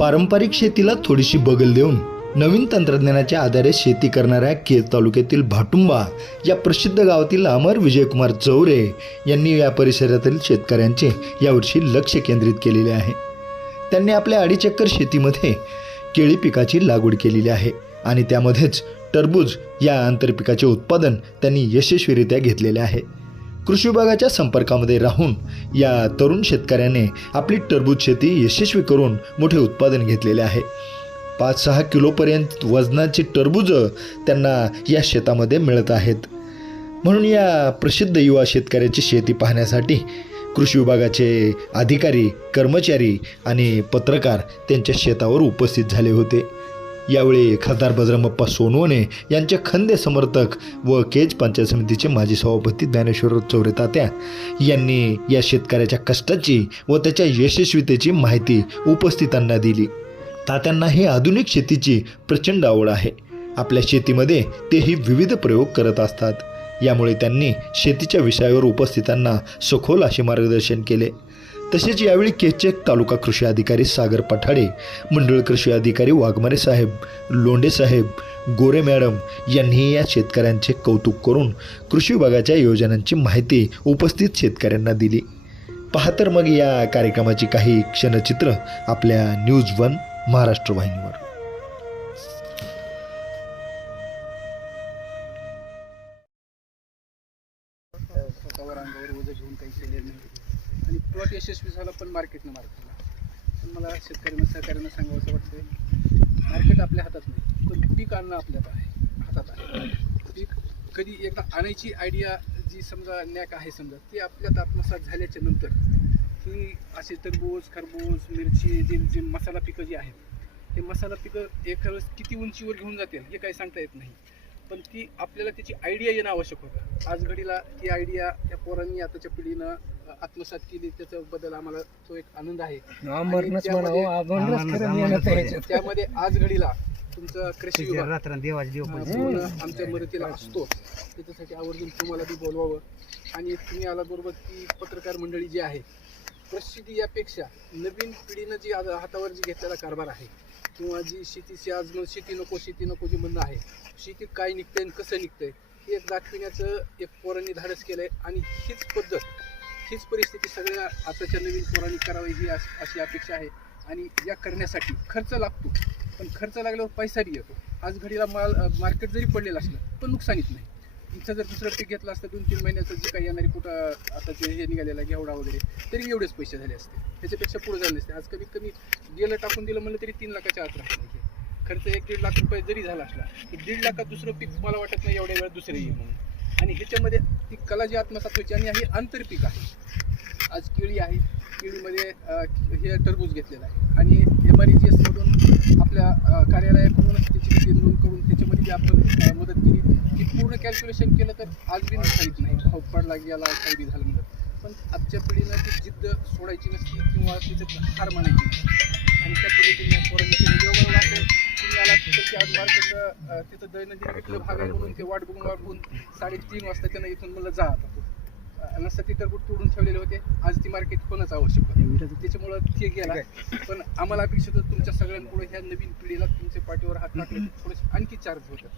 पारंपरिक शेतीला थोडीशी बगल देऊन नवीन तंत्रज्ञानाच्या आधारे शेती करणाऱ्या केज तालुक्यातील भाटुंबा या प्रसिद्ध गावातील अमर विजयकुमार चौरे यांनी या परिसरातील शेतकऱ्यांचे यावर्षी लक्ष केंद्रित केलेले आहे। त्यांनी आपल्या 2.5 एकर शेतीमध्ये केळी पिकाची लागवड केलेली आहे आणि त्यामध्येच टरबूज या आंतरपिकाचे उत्पादन त्यांनी यशस्वीरित्या घेतलेले आहे। कृषी विभागाच्या संपर्कामध्ये राहून या तरुण शेतकऱ्याने आपली टरबूज शेती यशस्वी करून मोठे उत्पादन घेतलेले आहे। 5-6 किलोपर्यंत वजनाची टरबूज त्यांना या शेतामध्ये मिळत आहेत। म्हणून या प्रसिद्ध युवा शेतकऱ्याची शेती पाहण्यासाठी कृषी विभागाचे अधिकारी, कर्मचारी आणि पत्रकार त्यांच्या शेतावर उपस्थित झाले होते। यावेळी खासदार बजरंगप्पा सोनवणे यांचे खंदे समर्थक व केज पंचायत समितीचे माजी सभापती ज्ञानेश्वर चौरे तात्या यांनी या शेतकऱ्याच्या कष्टाची व त्याच्या यशस्वीतेची माहिती उपस्थितांना दिली। तात्यांनाही आधुनिक शेतीची प्रचंड आवड आहे। आपल्या शेतीमध्ये तेही विविध प्रयोग करत असतात। यामुळे त्यांनी शेतीच्या विषयावर उपस्थितांना सखोल असे मार्गदर्शन केले। तसेच यावेळी केजचे तालुका कृषी अधिकारी सागर पठाडे, मंडळ कृषी अधिकारी वाघमारे साहेब, लोंढे साहेब, गोरे मॅडम यांनी या शेतकऱ्यांचे कौतुक करून कृषी विभागाच्या योजनांची माहिती उपस्थित शेतकऱ्यांना दिली। पहा तर मग या कार्यक्रमाची काही क्षणचित्र आपल्या न्यूज 1 महाराष्ट्र वाहिनीवर। स्वतःवर अंगावर ओझं घेऊन काही केलेलं नाही आणि प्लॉट यशस्वी झाला पण मार्केटनं मार्केटला। पण मला शेतकऱ्यांना सहकार्यांना सांगावं वाटतं, मार्केट आपल्या हातात नाही पण पीक आणणं आपल्या हातात आहे। पीक कधी एकदा आणायची आयडिया जी समजा नॅक आहे समजा ती आपल्यात आत्मसात झाल्याच्या नंतर ही असे टरबूज, खरबूज, मिरची जी मसाला पिकं जी आहेत हे मसाला पिकं एका वेळेस किती उंचीवर घेऊन जातील हे काही सांगता येत नाही। पण ती आपल्याला त्याची आयडिया येणं आवश्यक होतं। आज घडीला ती आयडिया त्या पोरांनी आताच्या पिढीनं आत्मसात केली, त्याच्याबद्दल आम्हाला तो एक आनंद आहे। त्यामध्ये आज घडीला तुमचा कृषी विभाग आमच्या मदतीला असतो, त्याच्यासाठी आवर्जून तुम्हाला बी बोलवावं आणि तुम्ही आला बरोबर ती पत्रकार मंडळी जी आहे प्रसिद्धी यापेक्षा नवीन पिढीनं जी हातावर जी घेतलेला कारभार आहे किंवा जी शेतीची आज शेती नको जी म्हणणं आहे, शेतीत काय निघतंय आणि कसं निघतंय हे एक दाखविण्याचं एक पोरांनी धाडस केलंय आणि हीच पद्धत, हीच परिस्थिती सगळ्या आताच्या नवीन पोरांनी करावी ही अशी अपेक्षा आहे। आणि या करण्यासाठी खर्च लागतो पण खर्च लागल्यावर पैसा बी येतो। आज घडीला मार्केट जरी पडलेलं असलं पण नुकसानीत नाही। इथं जर दुसरं पीक घेतलं असतं 2-3 महिन्याचं जे काही येणारी कुठं आता ते हे निघालेलं घेवडा वगैरे तरी एवढेच पैसे झाले असते, त्याच्यापेक्षा पुढे झाले नसते। आज कमीत कमी गेलं टाकून दिलं म्हणलं तरी 3 लाखाच्या आत राहत नाही। खर्च 1-1.5 लाख रुपये जरी झाला असला तर 1.5 लाखात दुसरं पीक मला वाटत नाही एवढ्या वेळात दुसरं येईल म्हणून। आणि ह्याच्यामध्ये ती कला जी आत्मसात व्हायची आणि हे आंतरपीक आहे। आज केळी आहे, केळीमध्ये हे टरबूज घेतलेलं आहे आणि MREGS मधून आपल्या कार्यालयाकडूनच त्याची नोंद करून त्याच्यामध्ये आपण मदत केली की पूर्ण कॅल्क्युलेशन केलं तर आज बी नुकसानीत नाही, भाव पडला गेला काही बी झालं म्हणत। पण आजच्या पिढीनं ती जिद्द सोडायची नसती किंवा तिथं हार मानायची नसती आणि त्या पद्धतीने पोरांनी बरोबर असेल तुम्ही आला तिथं आज मार्केट तिथं दैनंदिन विकलं भाग आहे म्हणून ते वाट बघून 3:30 वाजता त्यांना इथून म्हणलं जा आता नसतं ते टरबूज तोडून ठेवलेले होते। आज ती मार्केट कोणच आवश्यक होतं, त्याच्यामुळं ते गेला। पण आम्हाला अपेक्षित होतं तुमच्या सगळ्यांपुढे ह्या नवीन पिढीला तुमच्या पाठीवर हात टाकले थोडंसं आणखी चार्ज होतं।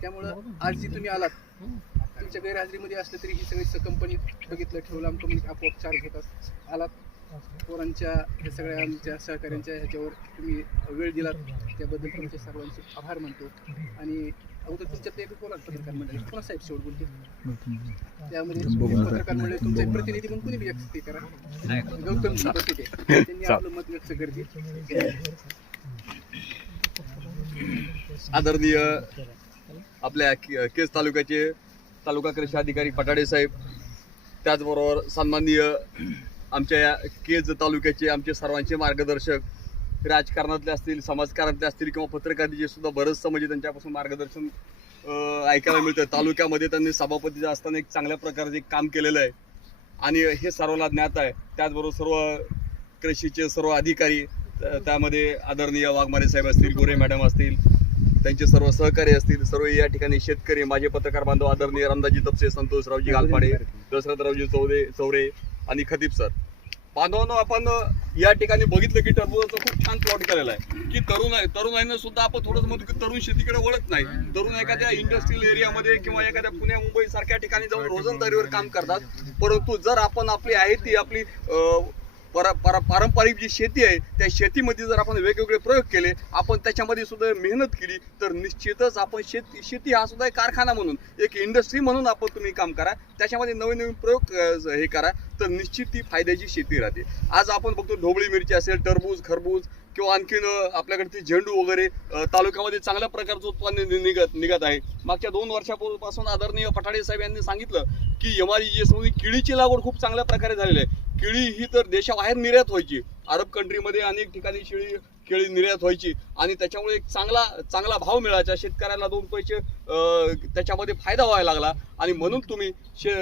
त्यामुळं आज जी तुम्ही आलात तुमच्या गैरहजेरीमध्ये असलं तरी ही सगळी कंपनीत बघितलं ठेवलं आमचं म्हणजे आपोआप चार्ज होतात आलात। पोरांच्या हे सगळ्या आमच्या सहकाऱ्यांच्या ह्याच्यावर तुम्ही वेळ दिलात त्याबद्दल तुमचे सर्वांचे आभार मानतो। आणि अगोदर तुमच्यात एक पोरा पत्रकार मंडळी कोणा साहेब शेवट बोलते त्यामध्ये पत्रकार मंडळी तुमचे प्रतिनिधी म्हणून कोणी व्यक्त करा, गौतम बसते त्यांनी आपलं मत व्यक्त करतील। आदरणीय आपल्या केज तालुक्याचे तालुका कृषी अधिकारी पठाडे साहेब, त्याचबरोबर सन्माननीय आमच्या या केज तालुक्याचे आमचे सर्वांचे मार्गदर्शक, राजकारणातले असतील, समाजकारणातले असतील किंवा पत्रकारितेचे सुद्धा बरंचसं म्हणजे त्यांच्यापासून मार्गदर्शन ऐकायला मिळतं। तालुक्यामध्ये त्यांनी सभापती असताना एक चांगल्या प्रकारचे काम केलेलं आहे आणि हे सर्वांना ज्ञात आहे। त्याचबरोबर सर्व कृषीचे सर्व अधिकारी, त्यामध्ये आदरणीय वाघमारे साहेब असतील, गोरे मॅडम असतील, त्यांचे सर्व सहकारी असतील, सर्व या ठिकाणी शेतकरी, माझे पत्रकार बांधव आदरणीय रामदासजी तपसे, संतोषरावजी गालपाडे, दशरथरावजी चौरे आणि खतीब सर बांधवांनो, आपण या ठिकाणी बघितलं की टरबूजाचा खूप छान प्लॉट केलेला आहे की तरुणाईनं सुद्धा आपण थोडंसं म्हणतो की तरुण शेतीकडे वळत नाही. तरुण एखाद्या इंडस्ट्रियल एरियामध्ये किंवा एखाद्या पुणे मुंबई सारख्या ठिकाणी जाऊन रोजंदारीवर काम करतात. परंतु जर आपण आपली आहे ती आपली पारंपरिक जी शेती आहे त्या शेतीमध्ये जर आपण वेगवेगळे प्रयोग केले, आपण त्याच्यामध्ये सुद्धा मेहनत केली, तर निश्चितच आपण शेती हा सुद्धा एक कारखाना म्हणून, एक इंडस्ट्री म्हणून आपण तुम्ही काम करा, त्याच्यामध्ये नवीन नवीन प्रयोग हे करा, तर निश्चित ती फायद्याची शेती राहते. आज आपण बघतो ढोबळी मिरची असेल, टरबूज, खरबूज किंवा आणखीन आपल्याकडे ती झेंडू वगैरे तालुक्यामध्ये चांगल्या प्रकारचं उत्पन्न निघत आहे. मागच्या 2 वर्षापासून आदरणीय पठाडे साहेब यांनी सांगितलं की MREGS मध्ये केळीची लागवड खूप चांगल्या प्रकारे झालेली आहे. केळी ही तर देशाबाहेर निर्यात व्हायची, अरब कंट्रीमध्ये अनेक ठिकाणी केळी निर्यात व्हायची आणि त्याच्यामुळे एक चांगला भाव मिळायचा, शेतकऱ्याला 2 पैसे त्याच्यामध्ये फायदा व्हायला लागला. आणि म्हणून तुम्ही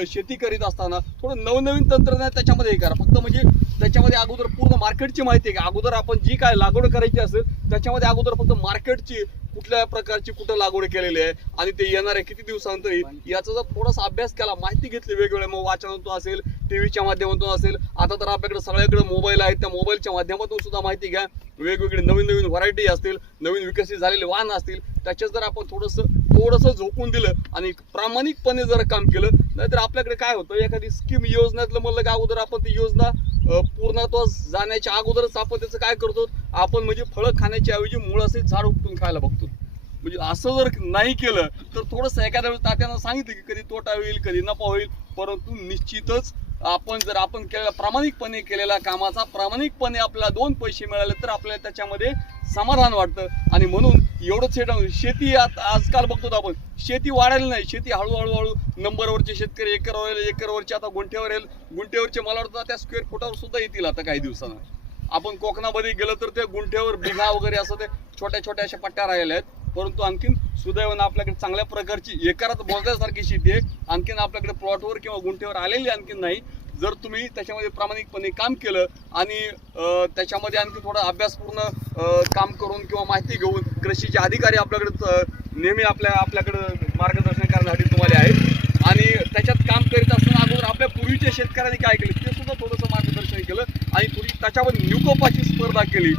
शेती करीत असताना थोडं नवनवीन तंत्रज्ञान त्याच्यामध्ये हे करा. फक्त म्हणजे त्याच्यामध्ये अगोदर पूर्ण मार्केटची माहिती आहे, अगोदर आपण जी काय लागवड करायची असेल त्याच्यामध्ये अगोदर फक्त मार्केटची कुठल्या प्रकारची कुठं लागवड केलेली आहे आणि ते येणारे किती दिवसानंतर याचा जर थोडासा अभ्यास केला, माहिती घेतली वेगवेगळ्या, मग वाचनातून असेल, टीव्हीच्या माध्यमातून असेल, आता तर आपल्याकडे सगळ्याकडे मोबाईल आहेत, त्या मोबाईलच्या माध्यमातून सुद्धा माहिती घ्या. वेगवेगळे नवीन व्हरायटी असतील, नवीन विकसित झालेले वाहन असतील, त्याच्यात जर आपण थोडंसं झोकून दिलं आणि प्रामाणिकपणे जर काम केलं, नाहीतर आपल्याकडे काय होतं, एखादी स्कीम योजनेतलं म्हणलं की अगोदर आपण ती योजना पूर्णत्वास जाण्याच्या अगोदरच आपण त्याचं काय करतो, आपण म्हणजे फळं खाण्याच्या ऐवजी मुळाचे झाड उपटून खायला बघतो. म्हणजे असं जर नाही केलं तर थोडंसं एखाद्या वेळेस तात्यानं सांगितलं की कधी तोटा होईल, कधी नफा होईल, परंतु निश्चितच आपण केलेला प्रामाणिकपणे केलेल्या कामाचा प्रामाणिकपणे आपल्याला 2 पैसे मिळाले तर आपल्याला त्याच्यामध्ये समाधान वाटतं. आणि म्हणून एवढंच शेती आजकाल बघतो आपण, शेती वाढायला नाही, शेती हळूहळू नंबरवरचे शेतकरी एकरवरचे आता गुंठेवरचे मला वाटतं त्या स्क्वेअर फुटावर सुद्धा येतील आता काही दिवसांना. आपण कोकणामध्ये गेलं तर त्या गुंठ्यावर बिघा वगैरे असं ते छोट्या अशा पट्ट्या राहिल्या आहेत. परंतु आणखीन सुदैवानं आपल्याकडे चांगल्या प्रकारची एकरात बोलण्यासारखी शेती आहे, आणखीन आपल्याकडे प्लॉटवर किंवा गुंठेवर आलेली आणखीन नाही. जर तुम्ही त्याच्यामध्ये प्रामाणिकपणे काम केलं आणि त्याच्यामध्ये आणखी थोडा अभ्यासपूर्ण काम करून किंवा माहिती घेऊन, कृषीचे अधिकारी आपल्याकडे नेहमी आपल्याकडे मार्गदर्शन करण्यासाठी तुम्हाला आहेत आणि त्याच्यात काम करीत असताना अगोदर आपल्या पूर्वीच्या शेतकऱ्यांनी काय केलं ते सुद्धा थोडंसं मार्गदर्शन केलं आणि थोडी त्याच्यावर न्यूकोपाची स्पर्धा केली,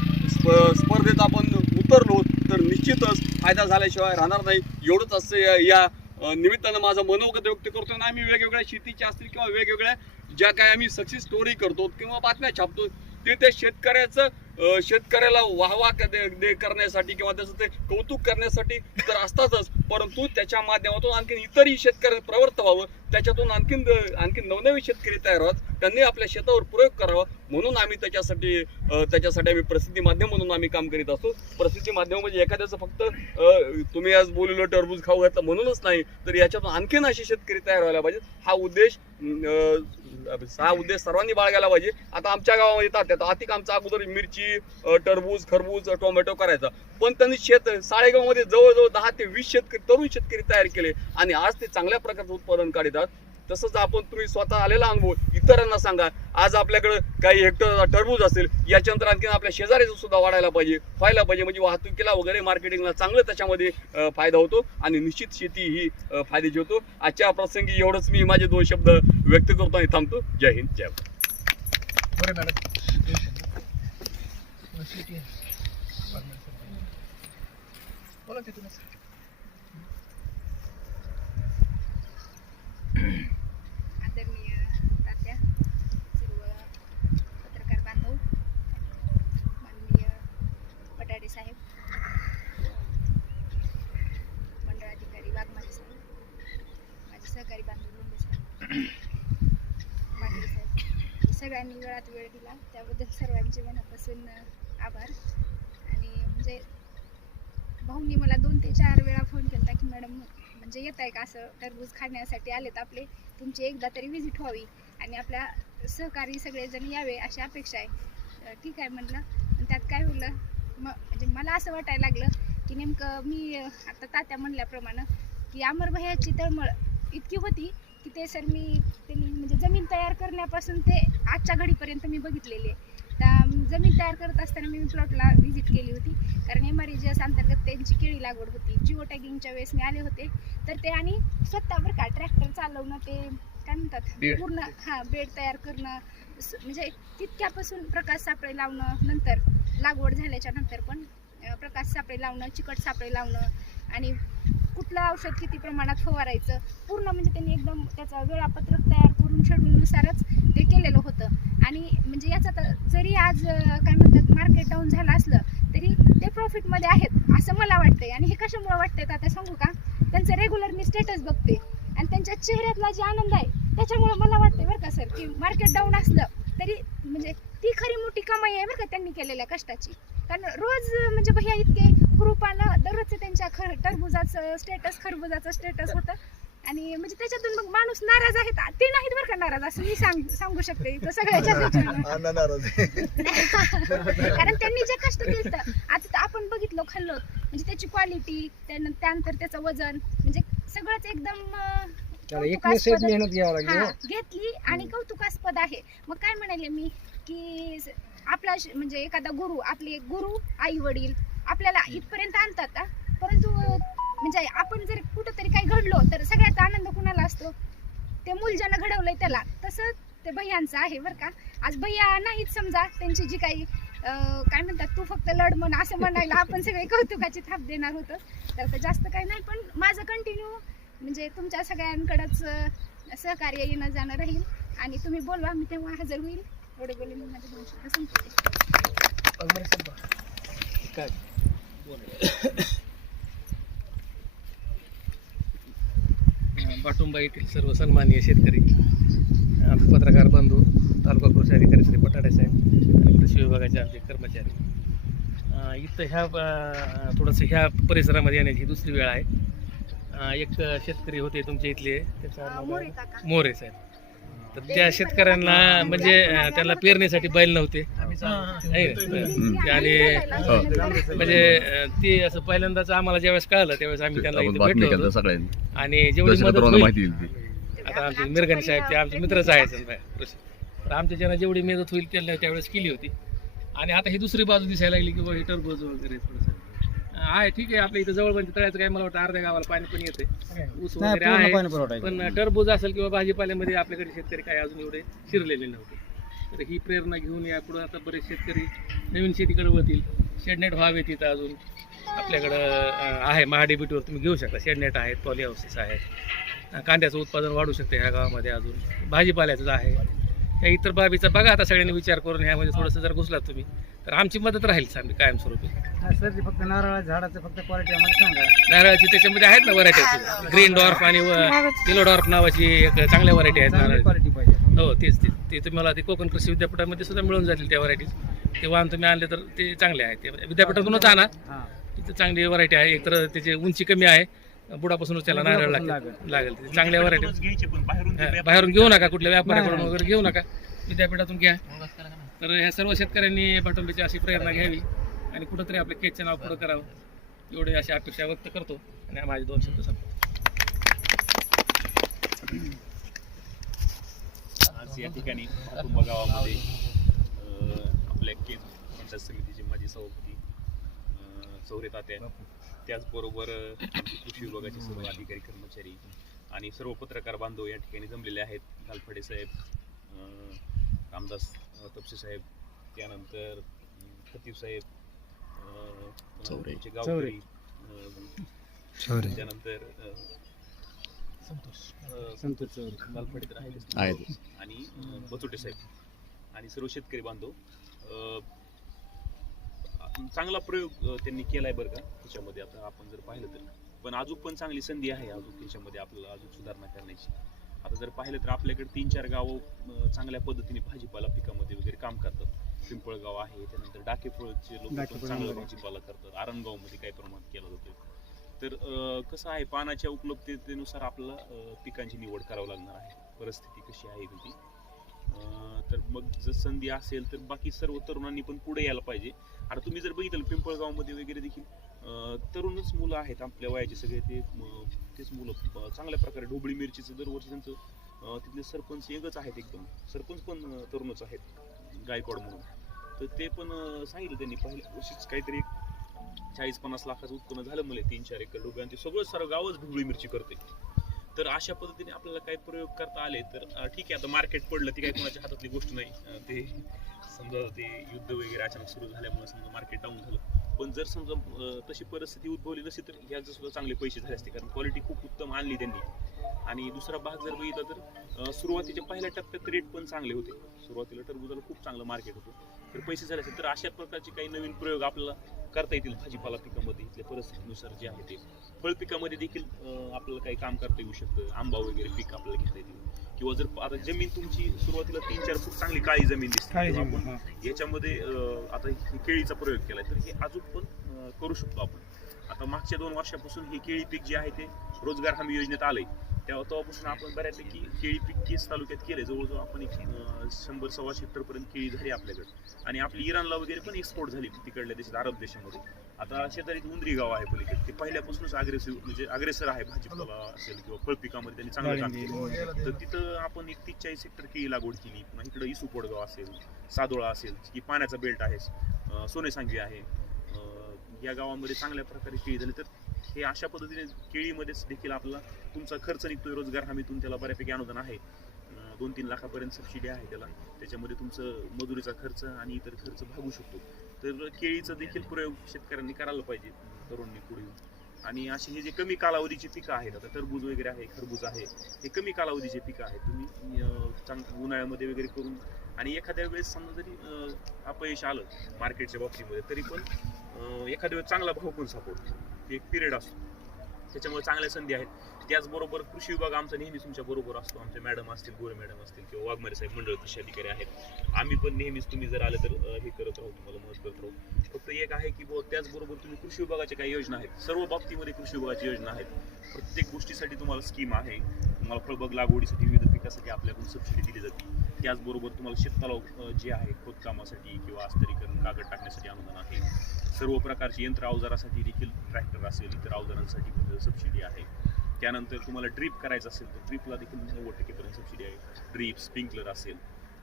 स्पर्धेत आपण उतरलो तर निश्चितच फायदा झाल्याशिवाय राहणार नाही. एवढंच असं या निमित्तानं माझं मनोगत व्यक्त करतो. ना आम्ही वेगवेगळ्या शेतीच्या असतील किंवा वेगवेगळ्या ज्या काय आम्ही सक्सेस स्टोरी करतो किंवा बातम्या छापतो ते शेतकऱ्याला वाहवा करण्यासाठी किंवा त्याचं ते कौतुक करण्यासाठी तर असतातच, परंतु त्याच्या माध्यमातून आणखीन इतरही शेतकरी प्रवृत्त व्हावं, त्याच्यातून आणखीन नवनवीन शेतकरी तयार व्हावं, त्यांनी आपल्या शेतावर प्रयोग करावा, म्हणून आम्ही त्याच्यासाठी आम्ही प्रसिद्धी माध्यम म्हणून आम्ही काम करीत असतो. प्रसिद्धी माध्यम म्हणजे एखाद्याचं फक्त तुम्ही आज बोललो टरबूज खाऊ घातलं म्हणूनच नाही, तर याच्यातून आणखीन असे शेतकरी तयार व्हायला पाहिजे. हा उद्देश सर्वांनी बाळगायला पाहिजे. आता आमच्या गावामध्ये येतात आतिक आमचा अगोदर मिरची, टरबूज, खरबूज, टोमॅटो करायचा, पण त्यांनी साळेगावमध्ये जवळजवळ 10 ते 20 तरुण शेतकरी तयार केले आणि आज ते चांगल्या प्रकारचं उत्पादन काढतात. तसंच तुम्ही स्वतः आलेला अनुभव इतरांना सांगा. आज आपल्याकडे काही हेक्टर टरबूज असेल, याच्यानंतर आणखी आपल्या शेजारीचं सुद्धा व्हायला पाहिजे, म्हणजे वाहतुकीला वगैरे मार्केटिंगला चांगलं त्याच्यामध्ये फायदा होतो आणि निश्चित शेती ही फायद्याची होतो. आजच्या प्रसंगी एवढंच मी माझे 2 शब्द व्यक्त करतो आणि थांबतो. जय हिंद, जय भारत. बरं मॅडम, बोला तिथून. आदरणीय तात्या, सर्व पत्रकार बांधव, माननीय पठाडे साहेब, मंडळाधिकारी वाघमारे साहेब, माझे सहकारी बांधव लोंढे साहेब, पाटील साहेब, सगळ्यांनी वेळात वेळ दिला त्याबद्दल सर्वांचे मनापासून आभार. आणि म्हणजे भाऊंनी मला 2 ते 4 वेळा फोन केला की मॅडम म्हणजे येत आहे का, असं टरबूज खाण्यासाठी आलेत आपले, तुमची एकदा तरी व्हिजिट व्हावी आणि आपल्या सहकारी सगळेजण यावे अशी अपेक्षा आहे. ठीक आहे म्हटलं. त्यात काय होलं, म्हणजे मला असं वाटायला लागलं की नेमकं मी आता तात्या म्हणल्याप्रमाणे की अमर भैयाची तळमळ इतकी होती की ते त्यांनी म्हणजे जमीन तयार करण्यापासून ते आजच्या घडीपर्यंत मी बघितलेली आहे. त्या जमीन तयार करत असताना मी प्लॉटला व्हिजिट केली होती, कारण MREGS अंतर्गत त्यांची केळी लागवड होती. जिओ टॅगिंगच्या वेळेस मी आले होते, तर ते आणि स्वतःवर का ट्रॅक्टर चालवणं ते काय म्हणतात बेड. पूर्ण बेड तयार करणं म्हणजे तितक्यापासून प्रकाश सापळे लावणं, नंतर लागवड झाल्याच्या नंतर पण प्रकाश सापळे लावणं, चिकट सापळे लावणं आणि कुठलं औषध किती प्रमाणात फवारायचं पूर्ण म्हणजे त्यांनी एकदम त्याचं वेळापत्रक तयार करून शेड्यूलनुसारच ते केलेलं होतं. आणि म्हणजे याचा तर जरी आज काय म्हणतात मार्केट डाऊन झालं असलं तरी ते प्रॉफिटमध्ये आहेत असं मला वाटतंय. आणि हे कशामुळे वाटतंय आता सांगू का, त्यांचं रेग्युलर मी स्टेटस बघते आणि त्यांच्या चेहऱ्यातला जे आनंद आहे त्याच्यामुळे मला वाटतंय बरं का सर की मार्केट डाऊन असलं तरी म्हणजे ती खरी मोठी कमाई आहे बरं का त्यांनी केलेल्या कष्टाची. कारण रोज म्हणजे भैया इतके हुरूपानं दररोजचं त्यांच्या टरबुजाचं स्टेटस, खरबुजाचं स्टेटस होतं आणि म्हणजे त्याच्यातून मग माणूस नाराज आहेत ते नाहीत बरं का नाराज असं मी सांगू शकते इथं सगळ्याच्या कारण त्यांनी जे कष्ट केलं आता तर आपण बघितलं खाल्लो म्हणजे त्याची क्वालिटी त्यानंतर त्याचं वजन म्हणजे सगळंच एकदम घेतली आणि कौतुकास्पद आहे. मग काय म्हणाले मी की आपला म्हणजे एखादा गुरु, आपले गुरु आई वडील आपल्याला इथपर्यंत आणतात परंतु म्हणजे आपण जर कुठंतरी काही घडलो तर सगळ्यात आनंद कुणाला असतो, ते मूल ज्यानं घडवलंय त्याला. तसं ते भैयांचं आहे बरं का. आज भैया नाहीत समजा त्यांची जी काही काय म्हणतात तू फक्त लढ म्हण असं म्हणायला आपण सगळे कौतुकाची थाप देणार होतो तर जास्त काही नाही. पण माझं कंटिन्यू म्हणजे तुमच्या सगळ्यांकडंच सहकार्य येणं जाणं राहील आणि तुम्ही बोलवा मी तेव्हा हजर होईल. एवढे बोलून मी माझे 2 शब्द संपवते. पाटुंबा येथील सर्व सन्माननीय शेतकरी, आमचे पत्रकार बंधू, तालुका कृषी अधिकारी श्री पटाडे साहेब आणि कृषी विभागाचे आमचे कर्मचारी, इथं थोडंसं ह्या परिसरामध्ये येण्याची ही दुसरी वेळ आहे. एक शेतकरी होते तुमच्या इथले, त्याचं मोरे काका. मोरे साहेब. तर त्या शेतकऱ्यांना म्हणजे त्यांना पेरणीसाठी बैल नव्हते आणि म्हणजे ते असं पहिल्यांदाच आम्हाला ज्यावेळेस कळलं त्यावेळेस आम्ही त्यांना इथे भेटलो होतो. आणि जेवढी मदत होईल आता आमचे मिरगणी साहेब ते आमचे मित्रच आहेत तर आमच्या ज्यांना जेवढी मदत होईल त्यांना त्यावेळेस केली होती. आणि आता ही दुसरी बाजू दिसायला लागली की बाबा हे टरबूज वगैरे थोडंसं आहे. ठीक आहे, आपल्या इथं जवळ म्हणजे तळ्याचं काय मला वाटतं अर्ध्या गावाला पाणी पण येते, ऊस वगैरे आहे. पण टरबूज असेल किंवा भाजीपाल्यामध्ये आपल्याकडे शेतकरी काय अजून एवढे शिरलेले नव्हते. तर ही प्रेरणा घेऊन यापुढे आता बरेच शेतकरी नवीन शेतीकडे वळतील. शेडनेट व्हावे तिथं अजून आपल्याकडं आहे महाडीबीटीवर तुम्ही घेऊ शकता. शेडनेट आहेत, पॉली हाऊसेस आहेत, कांद्याचं उत्पादन वाढू शकते ह्या गावामध्ये. अजून भाजीपाल्याचं आहे, ह्या इतर बाबीचा बघा आता सगळ्यांनी विचार करून ह्यामध्ये थोडंसं जर घुसलात तुम्ही तर आमची मदत राहील आम्ही कायमस्वरूपी. सर फक्त नारळाच्या झाडाचं फक्त क्वालिटी आम्हाला सांगा. नारळाची त्याच्यामध्ये आहेत ना व्हरायटी, ग्रीन डॉर्फ आणि येलो डॉर्फ नावाची एक चांगल्या व्हरायटी आहेत नारळ. क्वालिटी पाहिजे. हो तेच ते तुम्हाला ते कोकण कृषी विद्यापीठामध्ये सुद्धा मिळून जातील त्या व्हरायटीज. ते वाहन तुम्ही आणले तर ते चांगले आहेत. ते विद्यापीठातूनच आणा, तिथे चांगली व्हरायटी आहे. एकतर त्याची उंची कमी आहे, बुडापासूनच त्याला नारळ लागेल. चांगल्या व्हरायटी बाहेरून घेऊ नका, कुठल्या व्यापाऱ्याकडून वगैरे घेऊ नका, विद्यापीठातून घ्या. तर ह्या सर्व शेतकऱ्यांनी पाटुंबीची अशी प्रेरणा घ्यावी आणि कुठंतरी आपल्या केसचं नाव पुढं करावं एवढी अशी अपेक्षा व्यक्त करतो आणि माझे 2 शब्द संपतो. आज या ठिकाणी पाटुंबा गावामध्ये आपल्या केज पंचायत समितीचे माजी सभापती चौरे तात्या, त्याचबरोबर आमचे कृषी विभागाचे सर्व अधिकारी कर्मचारी आणि सर्व पत्रकार बांधव या ठिकाणी जमलेले आहेत. गालफडे साहेब, रामदास तपसे साहेब, त्यानंतर खतीब साहेब, आमचे गावकरी, त्यानंतर संतोष गालफडे तर आहेत आणि बचोटे साहेब आणि सर्व शेतकरी बांधव. चांगला प्रयोग त्यांनी केलाय बरं का त्याच्यामध्ये. आता आपण जर पाहिलं तर पण अजून पण चांगली संधी आहे अजून त्याच्यामध्ये आपल्याला अजून सुधारणा करण्याची. आता जर पाहिलं तर आपल्याकडे 3-4 गावं चांगल्या पद्धतीने भाजीपाला पिकामध्ये वगैरे काम करतात. पिंपळगाव आहे, त्यानंतर डाकेफळचे लोक चांगला भाजीपाला करतात. आरणगावमध्ये काही प्रमाणात केला जातो. तर कसं आहे, पाण्याच्या उपलब्धतेनुसार आपल्याला पिकांची निवड करावी लागणार आहे. परिस्थिती कशी आहे तुझी, तर मग जर संधी असेल तर बाकी सर्व तरुणांनी पण पुढे यायला पाहिजे. आता तुम्ही जर बघितलं पिंपळगावमध्ये वगैरे देखील तरुणच मुलं आहेत आपल्या वयाचे सगळे, तेच मुलं चांगल्या प्रकारे ढोबळी मिरचीचं दरवर्षी त्यांचं तिथले सरपंच एकच आहेत, एकदम सरपंच पण तरुणच आहेत गायकवाड म्हणून. तर ते पण सांगितलं त्यांनी पहिल्या वर्षीच काहीतरी 40-50 लाखाचं उत्पन्न झालं मला 3-4 एकर ढोबळी, आणि ते सगळं सारं गावच ढोबळी मिरची करते. तर अशा पद्धतीने आपल्याला काही प्रयोग करता आले तर ठीक आहे. आता मार्केट पडलं ती काही कोणाच्या हातातली गोष्ट नाही. ते समजा ते युद्ध वगैरे अचानक सुरू झाल्यामुळे समजा मार्केट डाऊन झालं, पण जर समजा तशी परिस्थिती उद्भवली नसती तर ह्याचे सुद्धा चांगले पैसे झाले असते, कारण क्वालिटी खूप उत्तम आणली त्यांनी. आणि दुसरा भाग जर बघितला तर सुरुवातीच्या पहिल्या टप्प्यात रेट पण चांगले होते. सुरुवातीला टरबुजाला खूप चांगलं मार्केट होतं, तर पैसे झाले असेल. तर अशा प्रकारचे काही नवीन प्रयोग आपल्याला करता येतील भाजीपाला पिकामध्ये इथल्या परिस्थितीनुसार जे आहे ते. फळ पिकामध्ये देखील आपल्याला काही काम करता येऊ शकतं. आंबा वगैरे पीक आपल्याला घेता येतील, किंवा जर आता जमीन तुमची सुरुवातीला 3-4 फूट चांगली काळी जमीन दिसते, किंवा आपण याच्यामध्ये आता केळीचा प्रयोग केलाय तर हे अजून पण करू शकतो आपण. आता मागच्या 2 वर्षापासून हे केळी पीक जे आहे ते रोजगार हमी योजनेत आलंय, तेव्हापासून आपण बऱ्यापैकी केळी पीक केस तालुक्यात केले. जवळजवळ आपण 100-125 हेक्टर पर्यंत केळी झाली आपल्याकडे, आणि आपली इराणला वगैरे पण एक्सपोर्ट झाली तिकडल्या देशात, अरब देशामध्ये. आता शेजारीत उंदरी गाव आहे पलीकडे, ते पहिल्यापासूनच अग्रेसर आहे भाजीपाला असेल किंवा फळ पिकामध्ये त्यांनी चांगलं काम केलं. तर तिथं आपण 30-40 हेक्टर केळी लागवड केली. पुन्हा इकडं इसुपोडगाव असेल, सादोळा असेल, की पाण्याचा बेल्ट आहे, सोनेसांगवी आहे, या गावामध्ये चांगल्या प्रकारे केळी झाली. तर हे अशा पद्धतीने केळीमध्येच देखील आपला तुमचा खर्च निघतोय. रोजगार हमीतून त्याला बऱ्यापैकी अनुदान आहे, 2-3 लाखापर्यंत सबसिडी आहे त्याला. त्याच्यामध्ये तुमचं मजुरीचा खर्च आणि इतर खर्च भागू शकतो. तर केळीचा देखील प्रयोग शेतकऱ्यांनी करायला पाहिजे तरुणांनी पुढे येऊन. आणि असे हे जे कमी कालावधीची पिकं आहेत, आता टरबूज वगैरे आहे, खरबूज आहे, हे कमी कालावधीचे पिकं आहेत. तुम्ही उन्हाळ्यामध्ये वगैरे करून, आणि एखाद्या वेळेस समजा जरी अपयश आलं मार्केटच्या बाबतीमध्ये तरी पण एखाद्या वेळेस चांगला भाव पण सापडतो. एक पिरियड असतो, त्याच्यामुळे चांगल्या संधी आहेत. त्याचबरोबर कृषी विभाग आमचा नेहमी तुमच्या बरोबर असतो. आमच्या मॅडम असतील, गोरे मॅडम असतील, किंवा वाघमारे साहेब मंडळ कृषी अधिकारी आहेत. आम्ही पण नेहमीच तुम्ही जर आले तर हे करत राहू, तुम्हाला मदत करत राहू. फक्त एक आहे की त्याचबरोबर तुम्ही कृषी विभागाच्या काही योजना आहेत, सर्व बाबतीमध्ये कृषी विभागाची योजना आहेत. प्रत्येक गोष्टीसाठी तुम्हाला स्कीम आहे. तुम्हाला फळबाग लागवडीसाठी, विविध पिकासाठी आपल्याकडून सबसिडी दिली जाते. त्याचबरोबर तुम्हाला शेततलाव जे आहे खोदकामासाठी किंवा अस्तरीकरण, कागद टाकण्यासाठी अनुदान आहे. सर्व प्रकारची यंत्र अवजारासाठी देखील, ट्रॅक्टर असेल, इतर अवजारांसाठी सबसिडी आहे. त्यानंतर तुम्हाला ड्रीप करायचं असेल तर ड्रीपला देखील 90% सबसिडी आहे. ड्रीप, स्प्रिंकलर असेल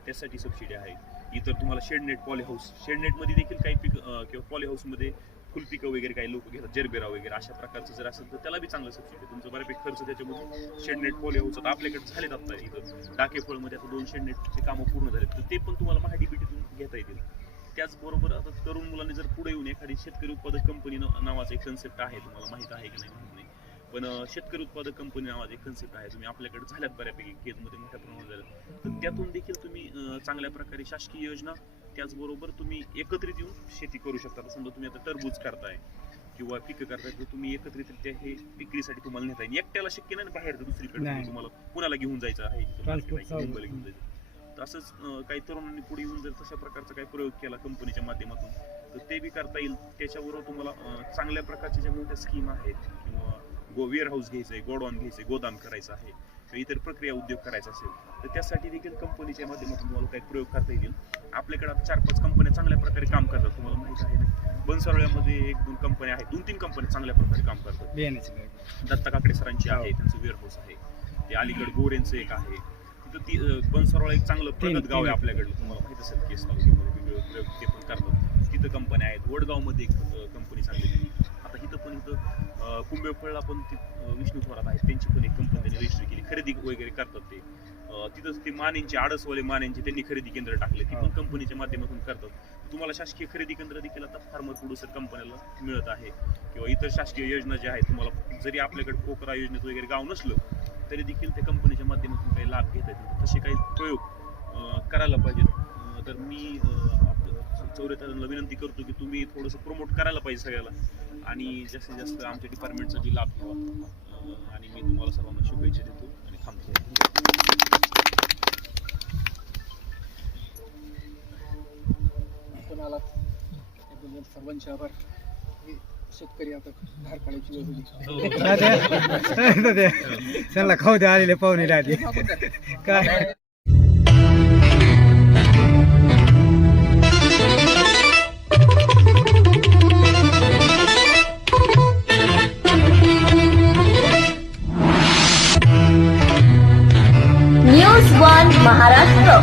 त्यासाठी सबसिडी आहे. इतर तुम्हाला शेडनेट, पॉलीहाऊस, शेडनेटमध्ये देखील काही पीक किंवा पॉलीहाऊसमध्ये फुलपिकं वगैरे काही लोक घेतात, जरबेरा वगैरे अशा प्रकारचं जर असेल तर त्याला बी चांगलं सबसिडी आहे. तुमचं बऱ्यापैकी खर्च त्याच्यामध्ये शेडनेट, पॉलीहाऊस आता आपल्याकडे झालेत. आता इथं डाकेफळमध्ये आता 2 शेडनेटचे कामं पूर्ण झालेत, तर ते पण तुम्हाला महाडीबीटीतून घेता येतील. त्याचबरोबर आता तरुण मुलांनी जर पुढे येऊन एखादी शेतकरी उत्पादक कंपनी नावाचा एक कन्सेप्ट आहे, तुम्हाला माहित आहे की नाही माहित नाही, पण शेतकरी उत्पादक कंपनी नावाचा एक कन्सेप्ट आहे. तुम्ही आपल्याकडे झाल्यात बऱ्यापैकी, केजमध्ये मोठ्या प्रमाणात झाल्यात. तर त्यातून देखील तुम्ही चांगल्या प्रकारे शासकीय योजना, त्याचबरोबर तुम्ही एकत्रित येऊन शेती करू शकता. समजा तुम्ही आता टरबूज करताय किंवा पिकं करताय, तर तुम्ही एकत्रितरित्या हे विक्रीसाठी तुम्हाला नेता येईल. एकट्याला शक्य नाही बाहेर दुसरीकडे, तुम्हाला पुण्याला घेऊन जायचं आहे, मुंबईला घेऊन जायचं. तसंच काही तरुणांनी पुढे येऊन जर तशा प्रकारचा काही प्रयोग केला कंपनीच्या माध्यमातून तर ते बी करता येईल. त्याच्याबरोबर तुम्हाला चांगल्या प्रकारच्या ज्या मोठ्या स्कीम आहेत, किंवा वेअर हाऊस घ्यायचं आहे, गोडाऊन घ्यायचं आहे, गोदाम करायचं आहे, किंवा इतर प्रक्रिया उद्योग करायचा असेल तर त्यासाठी देखील कंपनीच्या माध्यमातून तुम्हाला काही प्रयोग करता येतील. आपल्याकडे आता 4-5 कंपन्या चांगल्या प्रकारे काम करतात, तुम्हाला माहिती आहे ना. बनसरोळ्यामध्ये 1-2 कंपन्या आहेत, 2-3 कंपन्या चांगल्या प्रकारे काम करतात. दत्ता काकडे सरांची आहे, त्यांचं वेअर हाऊस आहे. ते अलीकडे गोरेंचं एक आहे. तिथं ती बनसरोळा एक चांगलं प्रगत गाव आहे आपल्याकडलं, तुम्हाला माहित असेल. केस तालुक्यामध्ये वेगवेगळे प्रयोग ते पण करतात. तिथं कंपन्या आहेत. वडगावमध्ये एक कंपनी चांगली आहे. आता इथं कुंभेफळला पण विष्णू थोरात आहेत, त्यांची पण एक कंपनी त्यांनी रजिस्टर केली, खरेदी वगैरे करतात ते. तिथंच ते मानेंचे, आडसवाले मानेंचे त्यांनी खरेदी केंद्र टाकले, ती पण कंपनीच्या माध्यमातून करतात. तुम्हाला शासकीय खरेदी केंद्र देखील आता फार्मर प्रोड्युसर कंपन्याला मिळत आहे, किंवा इतर शासकीय योजना ज्या आहेत, तुम्हाला जरी आपल्याकडे पोकरा योजनेत वगैरे गाव नसलं तरी देखील त्या कंपनीच्या माध्यमातून काही लाभ घेता येतील. तसे काही प्रयोग करायला पाहिजेत. तर मी चौरेकरांना विनंती करतो की तुम्ही थोडंसं प्रमोट करायला पाहिजे सगळ्याला, आणि जास्तीत जास्त आमच्या डिपार्टमेंटचा बी लाभ घ्यावा. आणि मी तुम्हाला सर्वांना शुभेच्छा देतो आणि थांबतो. आपण आलात त्याबद्दल सर्वांचे आभार. हे शेतकरी आता धार काढायची वेळ होती. त्यांना खाऊ द्या आलेले पाहुणे काय